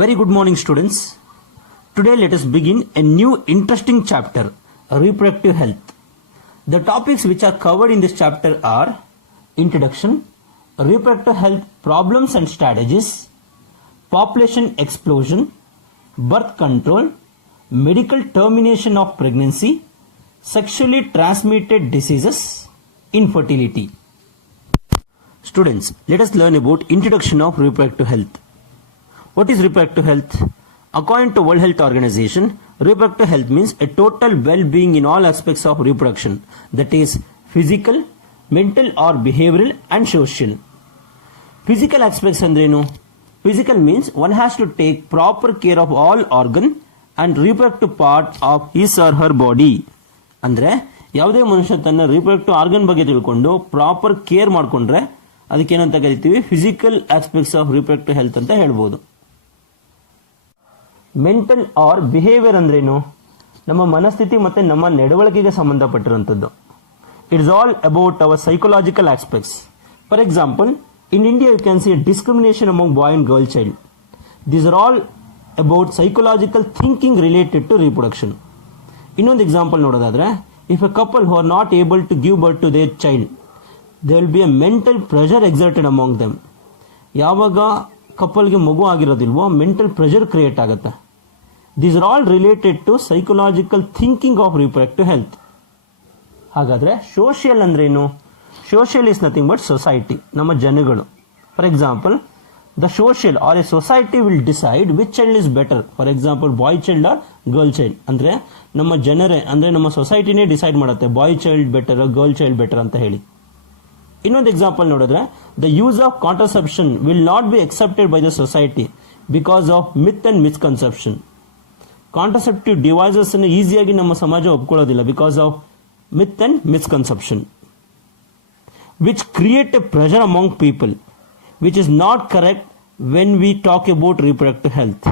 Very good morning, students. Today let us begin a new interesting chapter, reproductive health. The topics which are covered in this chapter are introduction, reproductive health problems and strategies, population explosion, birth control, medical termination of pregnancy, sexually transmitted diseases, infertility. Students, let us learn about introduction of reproductive health. What is reproductive health? According to World Health Organization, reproductive health means a total well-being in all aspects of reproduction, that is physical, mental or behavioral and social. Physical aspects andrenu? Physical means one has to take proper care of all organ and reproductive part of his or her body. ಅಂದರೆ ಯಾವುದೇ ಮನುಷ್ಯ ತನ್ನ reproductive organ ಬಗ್ಗೆ ತಿಳ್ಕೊಂಡು proper care ಮಾಡಿಕೊಂಡ್ರೆ ಅದಕ್ಕೇನಂತ ಕರಿತೀವಿ physical aspects of reproductive health ಅಂತ ಹೇಳ್ಬೋದು. ಮೆಂಟಲ್ ಆರ್ ಬಿಹೇವಿಯರ್ ಅಂದ್ರೇನು? ನಮ್ಮ ಮನಸ್ಥಿತಿ ಮತ್ತು ನಮ್ಮ ನಡವಳಿಕೆಗೆ ಸಂಬಂಧಪಟ್ಟಿರುವಂಥದ್ದು. It is all about our psychological aspects. For example, in India you can see discrimination among boy and girl child. These are all about psychological thinking related to reproduction. ಇನ್ನೊಂದು example ನೋಡೋದಾದ್ರೆ, if a couple who are not able to give birth to their child, they will be a mental pressure exerted among them. ಯಾವಾಗ ಕಪಲ್ಗೆ ಮಗು ಆಗಿರೋದಿಲ್ವೋ mental pressure create ಆಗುತ್ತೆ. These are all related to psychological thinking of reproductive health. ಹಾಗಾದರೆ social ಅಂದ್ರೇನು? Social is nothing but society, ನಮ್ಮ ಜನಗಳು. For example, the social or a society will decide which child is better. For example, boy child or girl child. ಅಂದರೆ ನಮ್ಮ ಜನರೇ, ಅಂದರೆ ನಮ್ಮ ಸೊಸೈಟಿನೇ ಡಿಸೈಡ್ ಮಾಡುತ್ತೆ boy child better girl child better ಅಂತ ಹೇಳಿ. ಇನ್ನೊಂದು ಎಕ್ಸಾಂಪಲ್ ನೋಡಿದ್ರೆ, the use of contraception will not be accepted by the society because of myth and misconception. Contraceptive devices ಅನ್ನು ಈಸಿಯಾಗಿ ನಮ್ಮ ಸಮಾಜ ಒಪ್ಕೊಳ್ಳೋದಿಲ್ಲ because of myth and misconception, which create a pressure among people, which is not correct when we talk about reproductive health.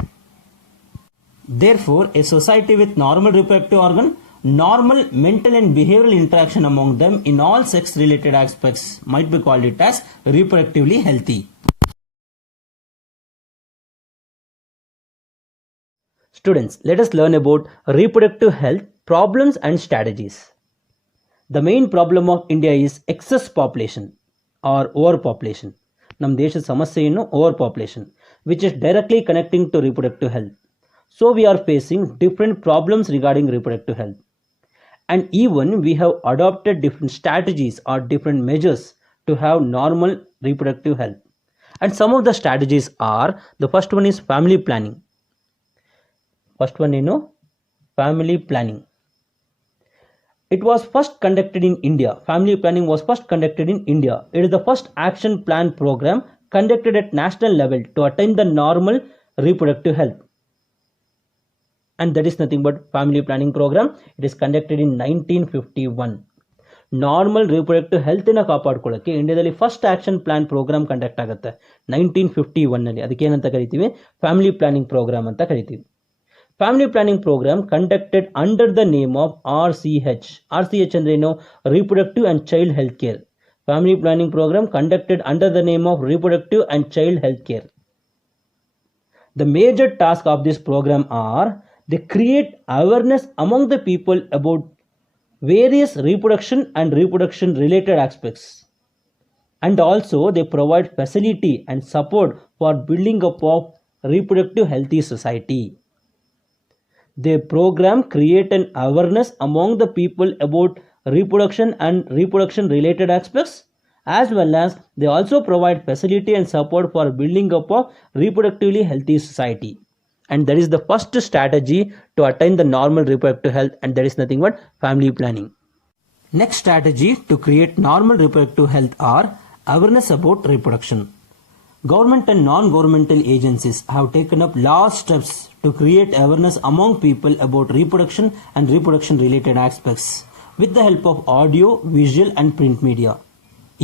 Therefore, a society with normal reproductive organ, normal mental and behavioral interaction among them in all sex-related aspects might be called it as reproductively healthy. Students, let us learn about reproductive health problems and strategies. The main problem of India is excess population or overpopulation. ನಮ್ಮ ದೇಶದ ಸಮಸ್ಯೆ ಏನು? overpopulation, which is directly connecting to reproductive health. So we are facing different problems regarding reproductive health. And even we have adopted different strategies or different measures to have normal reproductive health. And some of the strategies are, the first one is family planning. First one, family planning. It was first conducted in India. Family planning was first conducted in India. It is the first action plan program conducted at national level to attain the normal reproductive health. And that is nothing but family planning program. It is conducted in 1951. Normal reproductive ಹೆಲ್ತ್ನ ಕಾಪಾಡ್ಕೊಳ್ಳೋಕ್ಕೆ ಇಂಡಿಯಾದಲ್ಲಿ first action plan programme conduct ಆಗುತ್ತೆ 1951ನಲ್ಲಿ. ಅದಕ್ಕೇನಂತ ಕರಿತೀವಿ? Family planning program ಅಂತ ಕರಿತೀವಿ. Family planning program conducted under the name of RCH. RCH ಅಂದ್ರೇನು? Reproductive and Child Health Care. Family planning program conducted under the name of Reproductive and Child Health Care. The major task of this program are, they create awareness among the people about various reproduction and reproduction related aspects. And also they provide facility and support for building up of reproductive healthy society. The program create an awareness among the people about reproduction and reproduction related aspects, as well as they also provide facility and support for building up a reproductively healthy society. And that is the first strategy to attain the normal reproductive health, and that is nothing but family planning. Next strategy to create normal reproductive health are awareness about reproduction. Government and non-governmental agencies have taken up large steps to create awareness among people about reproduction and reproduction related aspects with the help of audio, visual and print media.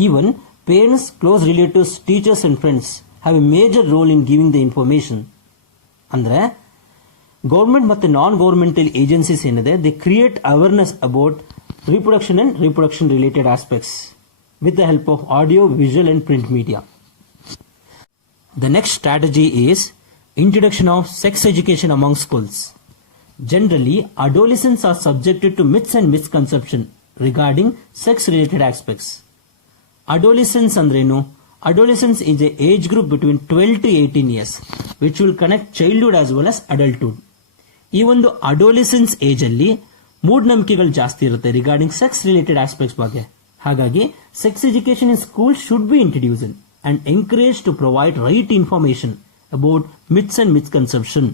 Even parents, close relatives, teachers and friends have a major role in giving the information. ಅಂದರೆ government ಮತ್ತು ನಾನ್ governmental agencies ಏನಿದೆ, they create awareness about reproduction and reproduction related aspects with the help of audio, visual and print media. The next strategy is Introduction of sex education among schools. Generally, adolescents are subjected to myths and misconceptions regarding sex-related aspects. Adolescence andrenu? Adolescence is an age group between 12 to 18 years, which will connect childhood as well as adulthood. ಈ ಒಂದು adolescence age ಅಲ್ಲಿ ಮೂಢನಂಬಿಕೆಗಳು ಜಾಸ್ತಿ ಇರುತ್ತೆ regarding sex related aspects ಬಗ್ಗೆ. ಹಾಗಾಗಿ sex education in school should be introduced and encourage to provide right information about myths and misconception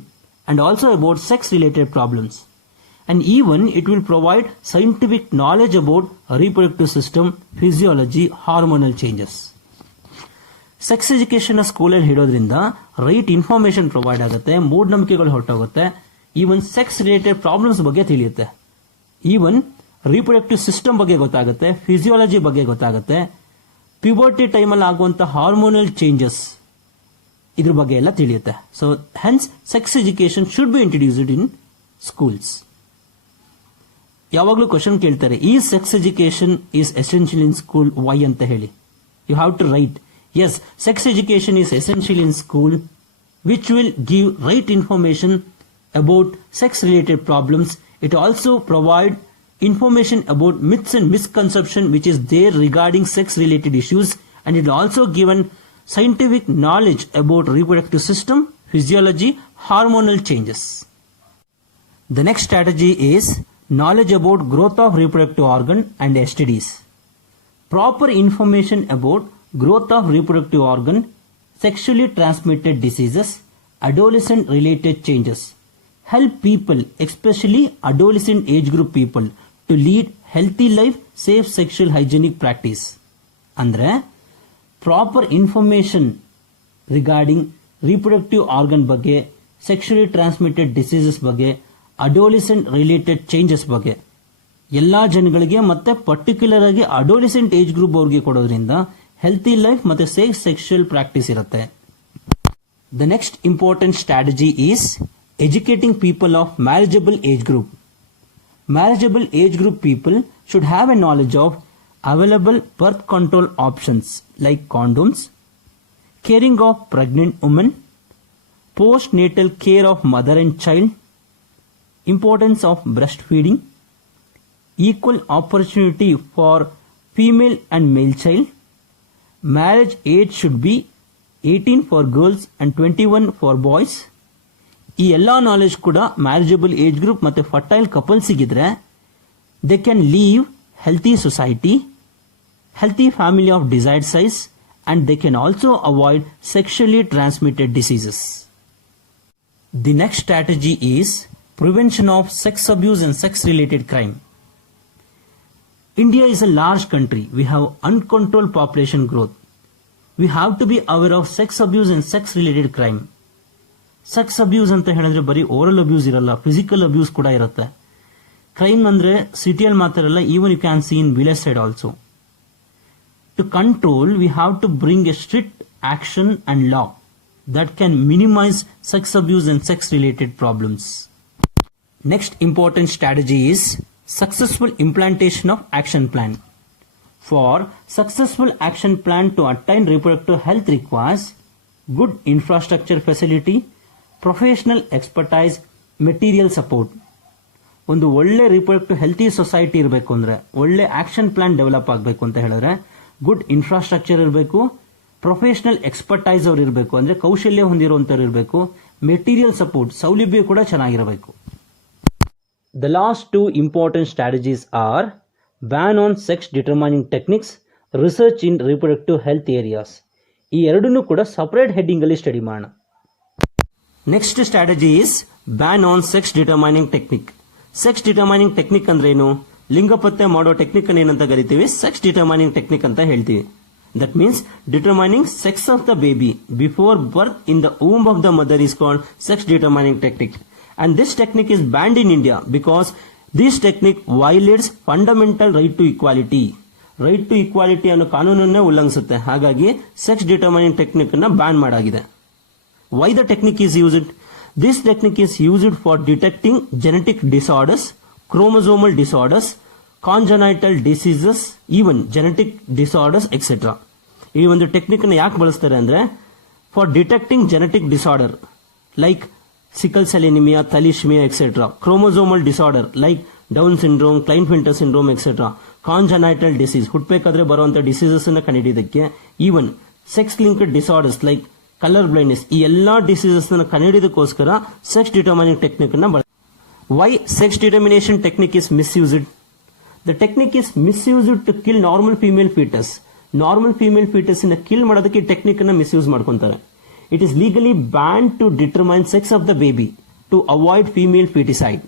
and also about sex related problems, and even it will provide scientific knowledge about reproductive system, physiology, hormonal changes. Sex education school ಅಲ್ಲಿ ಹಿಡೋದ್ರಿಂದ right information provide ಆಗುತ್ತೆ, ಮೂಢನಂಬಿಕೆಗಳು ಹೊರಟೋಗುತ್ತೆ, even sex related problems ಬಗ್ಗೆ ತಿಳಿಯುತ್ತೆ, even reproductive system ಬಗ್ಗೆ ಗೊತ್ತಾಗುತ್ತೆ, physiology ಬಗ್ಗೆ ಗೊತ್ತಾಗುತ್ತೆ, ಪ್ಯೂಬರ್ಟಿ ಟೈಮಲ್ಲಿ ಆಗುವಂತ ಹಾರ್ಮೋನಲ್ ಚೇಂಜಸ್ ಇದ್ರ ಬಗ್ಗೆ ಎಲ್ಲ ತಿಳಿಯುತ್ತೆ. So hence sex education should be introduced in schools. ಯಾವಾಗಲೂ ಕ್ವಶನ್ ಕೇಳ್ತಾರೆ, ಈ sex education is essential in school, why ಅಂತ ಹೇಳಿ. You have to write, yes, sex education is essential in school which will give right information about sex related problems. It also provide information about myths and misconception which is there regarding sex related issues, and it also given scientific knowledge about reproductive system, physiology, hormonal changes. The next strategy is knowledge about growth of reproductive organ and STDs. Proper information about growth of reproductive organ, sexually transmitted diseases, adolescent related changes help people, especially adolescent age group people, to lead healthy life, safe sexual hygienic practice. Andre proper information regarding reproductive organ ಬಗ್ಗೆ, sexually transmitted diseases ಬಗ್ಗೆ, ಅಡೋಲಿಸೆಂಟ್ related changes ಬಗ್ಗೆ ಎಲ್ಲಾ ಜನಗಳಿಗೆ ಮತ್ತೆ particular ಆಗಿ ಅಡೋಲಿಸೆಂಟ್ age group ಅವ್ರಿಗೆ ಕೊಡೋದ್ರಿಂದ healthy life ಮತ್ತೆ ಸೇಫ್ ಸೆಕ್ಷುಯಲ್ ಪ್ರಾಕ್ಟೀಸ್ ಇರುತ್ತೆ. The next important strategy is educating people of marriageable age group. Marriageable age group people should have a knowledge of available birth control options like condoms, caring of pregnant women, postnatal care of mother and child, importance of breastfeeding, equal opportunity for female and male child, marriage age should be 18 for girls and 21 for boys. ಈ ಎಲ್ಲ knowledge ಕೂಡ marriageable age group ಮತ್ತೆ fertile couples ಇದ್ರೆ they can leave healthy society, healthy family of desired size, and they can also avoid sexually transmitted diseases. The next strategy is prevention of sex abuse and sex related crime. India is a large country. We have uncontrolled population growth. We have to be aware of sex abuse and sex related crime. Sex abuse ಅಂತ ಹೇಳಿದ್ರೆ ಬರೀ oral abuse ಇರಲ್ಲ, physical abuse ಕೂಡ ಇರುತ್ತೆ. Crime ಅಂದ್ರೆ ಸಿಟಿಯಲ್ಲಿ ಮಾತ್ರ ಅಲ್ಲ, even you can see in village side also. To control we have to bring a strict action and law that can minimise sex abuse and sex related problems. Next important strategy is successful implantation of action plan. For successful action plan to attain reproductive health requires good infrastructure facility, professional expertise, material support. ಒಂದು ಒಳ್ಳೆ reproductive healthy society ಇರಬೇಕು ಅಂದ್ರೆ, ಒಳ್ಳೆ action plan develop ಆಗಬೇಕು ಅಂತ ಹೇಳಿದ್ರೆ good infrastructure ಇರಬೇಕು, professional expertise ಅವ್ರು ಇರಬೇಕು, ಅಂದ್ರೆ ಕೌಶಲ್ಯ ಹೊಂದಿರುವಂತವ್ರು ಇರಬೇಕು, ಮೆಟೀರಿಯಲ್ ಸಪೋರ್ಟ್ ಸೌಲಭ್ಯ ಕೂಡ ಚೆನ್ನಾಗಿರಬೇಕು. The last two important strategies are ban on sex determining techniques, research in reproductive health areas. ಈ ಎರಡನ್ನೂ ಕೂಡ ಸಪರೇಟ್ ಹೆಡ್ಡಿಂಗ್ ಅಲ್ಲಿ ಸ್ಟಡಿ ಮಾಡೋಣ. Next strategy is ban on sex determining technique. Sex determining technique ಅಂದ್ರೆ ಏನು? ಲಿಂಗ ಪತ್ತೆ ಮಾಡೋ ಟೆಕ್ನಿಕ್ ಅನ್ನು ಏನಂತ ಕರಿತೀವಿ? ಸೆಕ್ಸ್ ಡಿಟರ್ಮೈನಿಂಗ್ ಟೆಕ್ನಿಕ್ ಅಂತ ಹೇಳ್ತೀವಿ. That means determining sex of the baby before birth in the womb of the mother is called sex determining technique, and this technique is banned in India because this technique violates fundamental right to equality. Right to equality ಅನ್ನೋ ಕಾನೂನನ್ನೇ ಉಲ್ಲಂಘಿಸುತ್ತೆ. ಹಾಗಾಗಿ sex determining technique ಅನ್ನ ban ಮಾಡಾಗಿದೆ. Why the technique is used? This technique is used for detecting genetic disorders, chromosomal disorders, congenital diseases, even genetic disorders, etc. ಈ ಒಂದು technique ಅನ್ನು ಯಾಕೆ ಬಳಸ್ತಾರೆ ಅಂದ್ರೆ for detecting genetic disorder, like sickle cell anemia, thalassemia, etc. Chromosomal disorder like Down syndrome, Klinefelter syndrome, etc. Congenital disease, ಹುಟ್ಟಬೇಕಾದ್ರೆ ಬರುವಂಥ diseases ಅನ್ನ ಕಂಡುಹಿಡಿಯೋದಕ್ಕೆ, even sex linked disorders like colour blindness, ಈ ಎಲ್ಲಾ ಡಿಸೀಸಸ್ ಅನ್ನ ಕಂಡುಹಿಡಿಯೋದಕ್ಕೋಸ್ಕರ ಸೆಕ್ಸ್ ಡಿಟರ್ಮಿನಿಂಗ್ ಟೆಕ್ನಿಕ್ ಅನ್ನ ಬಳಸ್ತಾರೆ. Why sex determination technique is misused? The technique is misused to kill normal female fetus. Normal female fetus in kill ಮಾಡೋದಕ್ಕೆ technique ಅನ್ನ misuse ಮಾಡ್ಕೊಂತಾರೆ. It is legally banned to determine sex of the baby to avoid female feticide.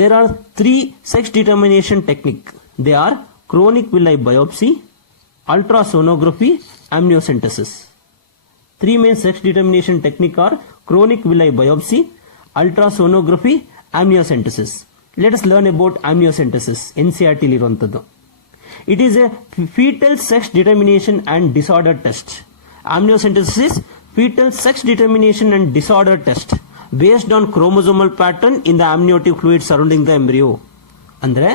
There are 3 sex determination techniques. They are chronic villi biopsy, ultrasonography, amniocentesis. 3 main sex determination techniques are chronic villi biopsy, ultrasonography, amniocentesis. Let us learn about amniocentesis. NCERT liruvanthaddu. It is a fetal sex determination and disorder test. Amniocentesis is fetal sex determination and disorder test based on chromosomal pattern in the amniotic fluid surrounding the embryo. Andre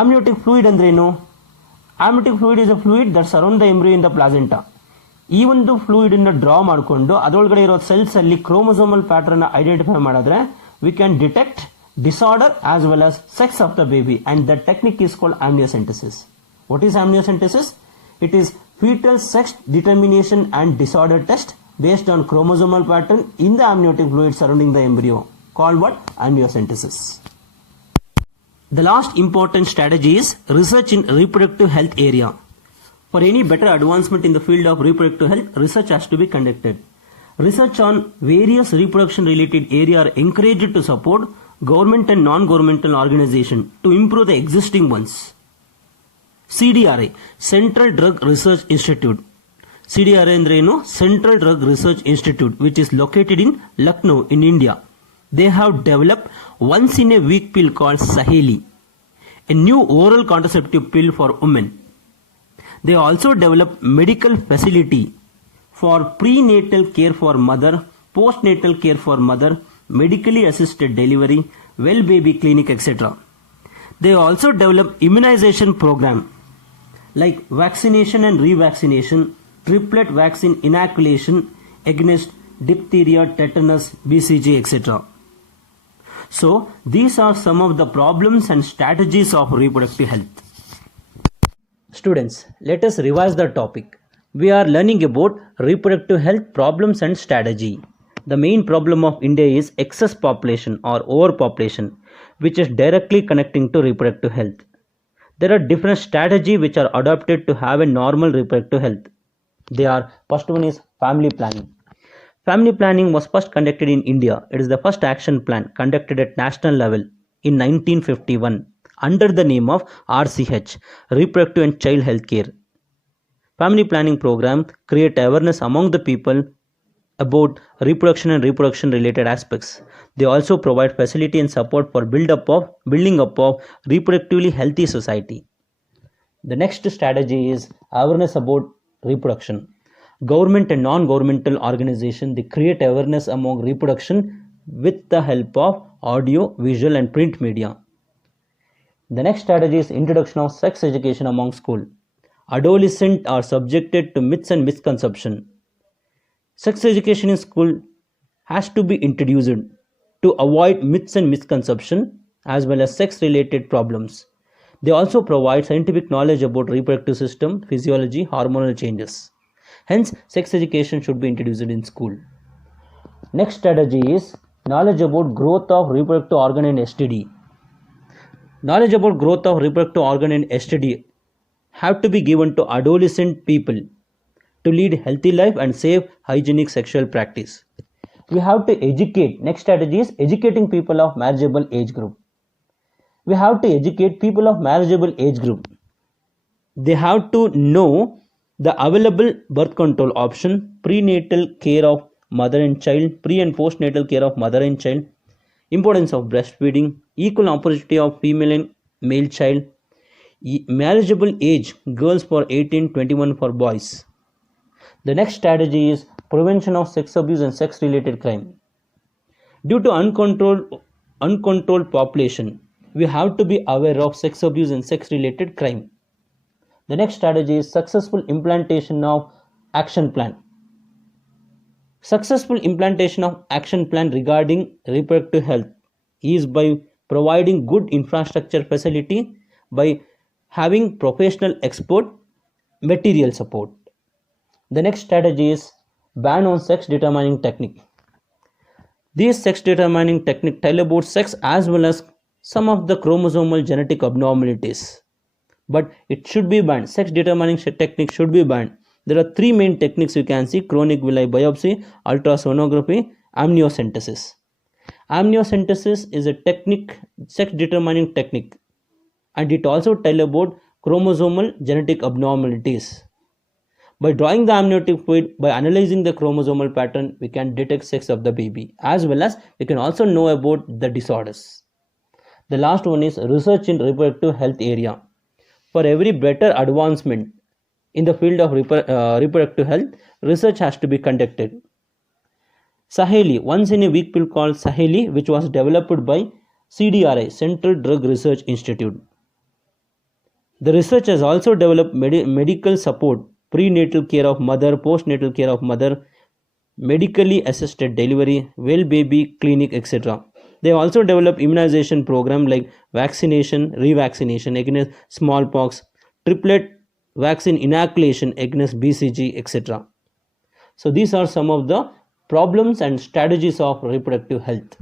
amniotic fluid andre eno? Amniotic fluid is a fluid that surround the embryo in the placenta. ಈ ಒಂದು fluid ಅನ್ನು draw ಮಾಡಿಕೊಂಡು ಅದರೊಳಗಡೆ ಇರೋ cells ಅಲ್ಲಿ chromosomal pattern identify ಮಾಡಿದ್ರೆ we can detect disorder as well as sex of the baby, and that technique is called amniocentesis. What is amniocentesis? It is fetal sex determination and disorder test based on chromosomal pattern in the amniotic fluid surrounding the embryo, called what? Amniocentesis. The last important strategy is research in reproductive health area. For any better advancement in the field of reproductive health, research has to be conducted. Research on various reproduction related areas are encouraged to support government and non-governmental organizations to improve the existing ones. CDRI, Central Drug Research Institute. CDRI andre eno? Central Drug Research Institute, which is located in Lucknow in India. They have developed once in a week pill called Saheli, a new oral contraceptive pill for women. They also developed medical facility for prenatal care for mother, postnatal care for mother, medically assisted delivery, well baby clinic, etc. They also developed immunization program like vaccination and revaccination, triplet vaccine inoculation against diphtheria, tetanus, BCG, etc. So these are some of the problems and strategies of reproductive health. Students, let us revise the topic. We are learning about reproductive health problems and strategy. The main problem of India is excess population or overpopulation, which is directly connecting to reproductive health. There are different strategies which are adopted to have a normal reproductive health. They are, first one is family planning. Family planning was first conducted in India. It is the first action plan conducted at national level in 1951 under the name of RCH, Reproductive and Child Health Care. Family planning program create awareness among the people about reproduction and reproduction related aspects. They also provide facility and support for building up of reproductively healthy society. The next strategy is awareness about reproduction. Government and non-governmental organizations, they create awareness among reproduction with the help of audio, visual and print media. The next strategy is introduction of sex education among school. Adolescents are subjected to myths and misconceptions. Sex education in school has to be introduced to avoid myths and misconceptions as well as sex related problems. They also provide scientific knowledge about reproductive system, physiology, hormonal changes. Hence, sex education should be introduced in school. Next strategy is knowledge about growth of reproductive organ and STD. Knowledge about growth of reproductive organ and STD have to be given to adolescent people to lead healthy life and safe hygienic sexual practice. We have to educate. Next strategy is educating people of marriageable age group. We have to educate people of marriageable age group. They have to know the available birth control option, prenatal care of mother and child, pre and postnatal care of mother and child, importance of breastfeeding, equal opportunity of female and male child, marriageable age girls for 18-21 for boys. The next strategy is prevention of sex abuse and sex related crime. Due to uncontrolled population, we have to be aware of sex abuse and sex related crime. The next strategy is successful implementation of action plan. Successful implementation of action plan regarding reproductive health is by providing good infrastructure facility, by having professional expert material support. The next strategy is ban on sex determining technique. These sex determining technique tell about sex as well as some of the chromosomal genetic abnormalities. But it should be banned. Sex determining technique should be banned. There are three main techniques you can see: chronic villi biopsy, ultrasonography, amniocentesis. Amniocentesis is a technique, sex determining technique, and it also tell about chromosomal genetic abnormalities. By drawing the amniotic fluid, by analyzing the chromosomal pattern, we can detect sex of the baby, as well as we can also know about the disorders. The last one is research in reproductive health area. For every better advancement in the field of reproductive health, research has to be conducted. Saheli, once in a week pill called Saheli, which was developed by CDRI, Central Drug Research Institute. The research has also developed medical support, prenatal care of mother, postnatal care of mother, medically assisted delivery, well baby clinic, etc. They also develop immunization program like vaccination, revaccination against smallpox, triplet vaccine inoculation against BCG, etc. So these are some of the problems and strategies of reproductive health.